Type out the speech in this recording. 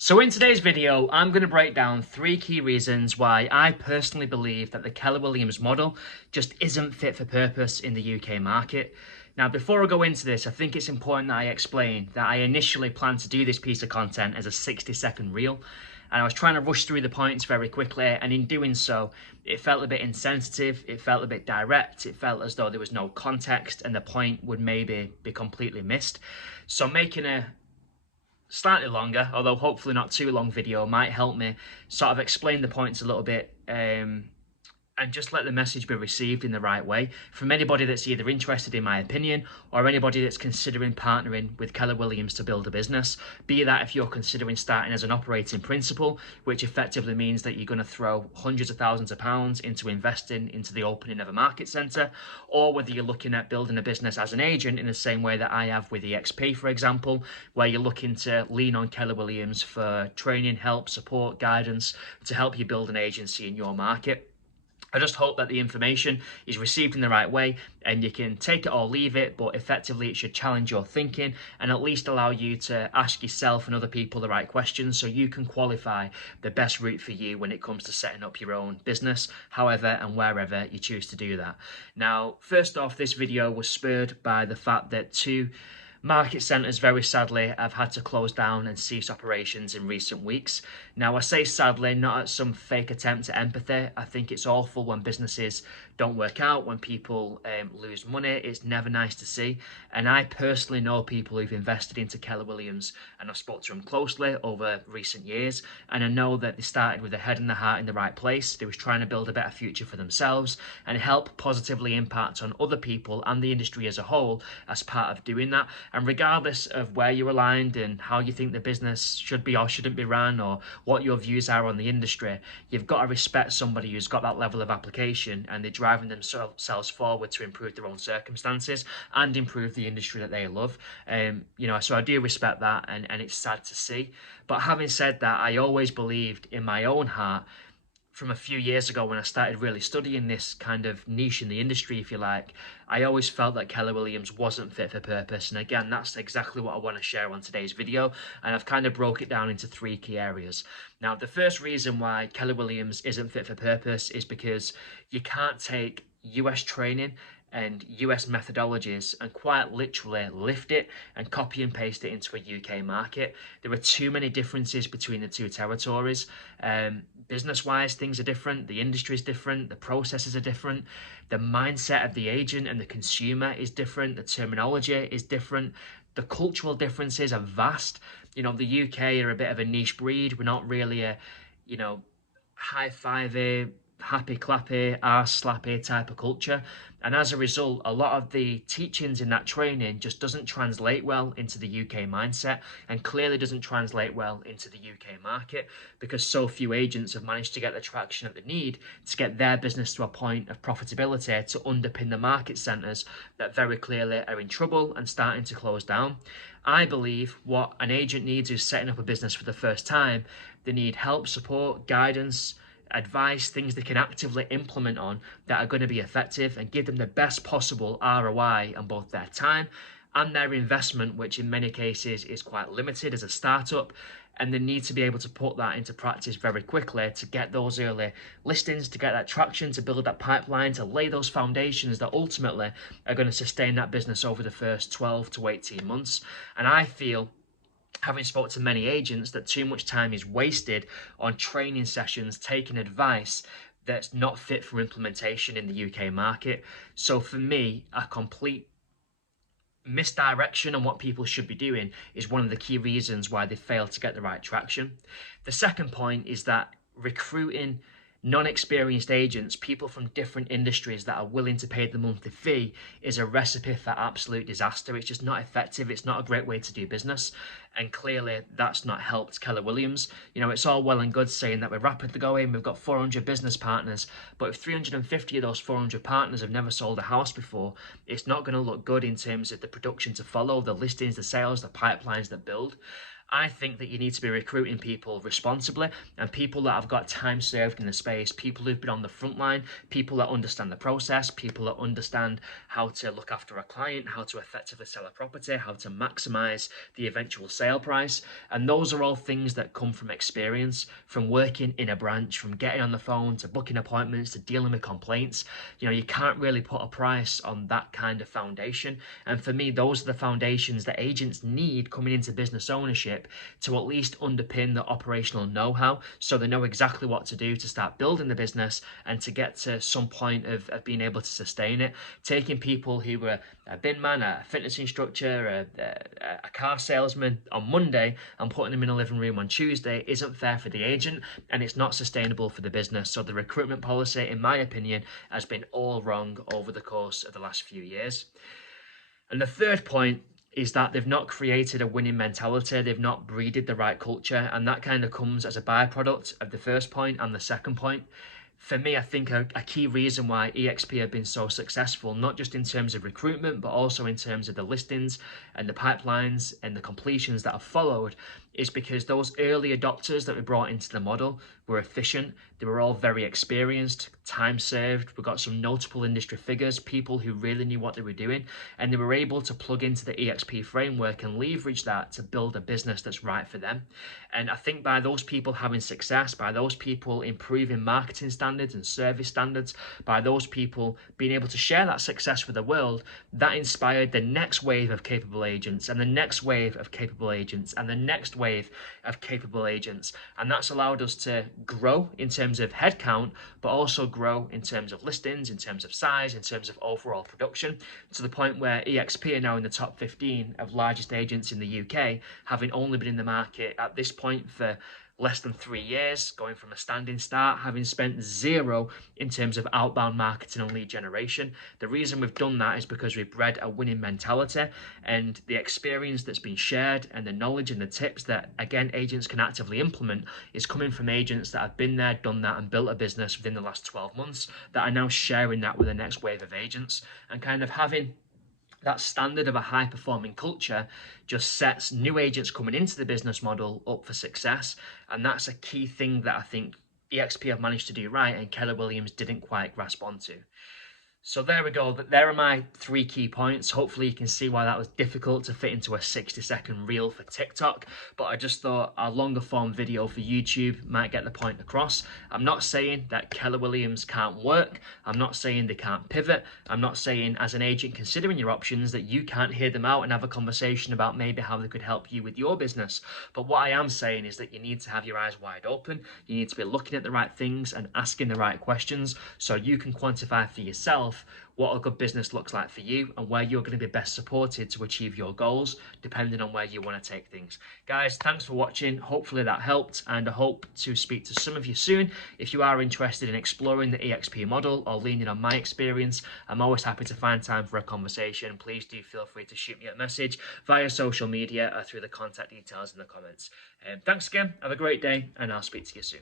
So in today's video, I'm going to break down 3 key reasons why I personally believe that the Keller Williams model just isn't fit for purpose in the UK market. Now, before I go into this, I think it's important that I explain that I initially planned to do this piece of content as a 60-second reel, and I was trying to rush through the points very quickly, and in doing so, it felt a bit insensitive, it felt a bit direct, it felt as though there was no context and the point would maybe be completely missed. So making a slightly longer, although hopefully not too long video might help me sort of explain the points a little bit and just let the message be received in the right way from anybody that's either interested in my opinion or anybody that's considering partnering with Keller Williams to build a business. Be that if you're considering starting as an operating principal, which effectively means that you're going to throw hundreds of thousands of pounds into investing into the opening of a market centre, or whether you're looking at building a business as an agent in the same way that I have with EXP, for example, where you're looking to lean on Keller Williams for training, help, support, guidance to help you build an agency in your market. I just hope that the information is received in the right way and you can take it or leave it, but effectively it should challenge your thinking and at least allow you to ask yourself and other people the right questions so you can qualify the best route for you when it comes to setting up your own business, however and wherever you choose to do that. Now, first off, this video was spurred by the fact that two market centres, very sadly, have had to close down and cease operations in recent weeks. Now, I say sadly, not at some fake attempt at empathy. I think it's awful when businesses don't work out, when people lose money. It's never nice to see. And I personally know people who've invested into Keller Williams, and I've spoken to them closely over recent years. And I know that they started with their head and their heart in the right place. They was trying to build a better future for themselves and help positively impact on other people and the industry as a whole as part of doing that. And regardless of where you're aligned and how you think the business should be or shouldn't be run or what your views are on the industry, you've got to respect somebody who's got that level of application and they're driving themselves forward to improve their own circumstances and improve the industry that they love. So I do respect that, and it's sad to see. But having said that, I always believed in my own heart from a few years ago when I started really studying this kind of niche in the industry, if you like, I always felt that Keller Williams wasn't fit for purpose. And again, that's exactly what I want to share on today's video. And I've kind of broke it down into 3 key areas. Now, the first reason why Keller Williams isn't fit for purpose is because you can't take US training and US methodologies and quite literally lift it and copy and paste it into a UK market. There are too many differences between the two territories. Business-wise, things are different, the industry is different, the processes are different, the mindset of the agent and the consumer is different, the terminology is different, the cultural differences are vast. The UK are a bit of a niche breed. We're not really a, high-fivey, happy clappy, arse slappy type of culture, and as a result a lot of the teachings in that training just doesn't translate well into the UK mindset and clearly doesn't translate well into the UK market because so few agents have managed to get the traction that they need to get their business to a point of profitability to underpin the market centres that very clearly are in trouble and starting to close down. I believe what an agent needs who's setting up a business for the first time, they need help, support, guidance, advice, things they can actively implement on that are going to be effective and give them the best possible ROI on both their time and their investment, which in many cases is quite limited as a startup, and they need to be able to put that into practice very quickly to get those early listings, to get that traction, to build that pipeline, to lay those foundations that ultimately are going to sustain that business over the first 12 to 18 months. And I feel, having spoken to many agents, that too much time is wasted on training sessions, taking advice that's not fit for implementation in the UK market. So for me, a complete misdirection on what people should be doing is one of the key reasons why they fail to get the right traction. The second point is that recruiting non-experienced agents, people from different industries that are willing to pay the monthly fee, is a recipe for absolute disaster. It's just not effective. It's not a great way to do business. And clearly that's not helped Keller Williams. It's all well and good saying that we're rapidly going, we've got 400 business partners, but if 350 of those 400 partners have never sold a house before, it's not going to look good in terms of the production to follow, the listings, the sales, the pipelines that build. I think that you need to be recruiting people responsibly, and people that have got time served in the space, people who've been on the front line, people that understand the process, people that understand how to look after a client, how to effectively sell a property, how to maximize the eventual sale price. And those are all things that come from experience, from working in a branch, from getting on the phone to booking appointments to dealing with complaints. You can't really put a price on that kind of foundation. And for me, those are the foundations that agents need coming into business ownership to at least underpin the operational know-how, so they know exactly what to do to start building the business and to get to some point of being able to sustain it. Taking people who were a bin man, a fitness instructor, a car salesman on Monday and putting them in a living room on Tuesday isn't fair for the agent, and it's not sustainable for the business. So the recruitment policy, in my opinion, has been all wrong over the course of the last few years. And the third point is that they've not created a winning mentality, they've not breeded the right culture, and that kind of comes as a byproduct of the first point and the second point. For me, I think a key reason why EXP have been so successful, not just in terms of recruitment, but also in terms of the listings and the pipelines and the completions that have followed, is because those early adopters that we brought into the model were efficient. They were all very experienced, time served. We got some notable industry figures, people who really knew what they were doing, and they were able to plug into the EXP framework and leverage that to build a business that's right for them. And I think by those people having success, by those people improving marketing standards and service standards, by those people being able to share that success with the world, that inspired the next wave of capable agents and the next wave of capable agents and the next wave of capable agents. And that's allowed us to grow in terms of headcount, but also grow in terms of listings, in terms of size, in terms of overall production, to the point where EXP are now in the top 15 of largest agents in the UK, having only been in the market at this point for less than 3 years, going from a standing start, having spent zero in terms of outbound marketing and lead generation. The reason we've done that is because we've bred a winning mentality, and the experience that's been shared and the knowledge and the tips that, again, agents can actively implement is coming from agents that have been there, done that, and built a business within the last 12 months that are now sharing that with the next wave of agents. And kind of having that standard of a high-performing culture just sets new agents coming into the business model up for success. And that's a key thing that I think EXP have managed to do right and Keller Williams didn't quite grasp onto. So there we go. There are my 3 key points. Hopefully you can see why that was difficult to fit into a 60-second reel for TikTok, but I just thought a longer form video for YouTube might get the point across. I'm not saying that Keller Williams can't work. I'm not saying they can't pivot. I'm not saying as an agent considering your options that you can't hear them out and have a conversation about maybe how they could help you with your business. But what I am saying is that you need to have your eyes wide open. You need to be looking at the right things and asking the right questions so you can quantify for yourself what a good business looks like for you and where you're going to be best supported to achieve your goals, depending on where you want to take things. Guys, thanks for watching. Hopefully that helped, and I hope to speak to some of you soon. If you are interested in exploring the EXP model or leaning on my experience, I'm always happy to find time for a conversation. Please do feel free to shoot me a message via social media or through the contact details in the comments. Thanks again, have a great day, and I'll speak to you soon.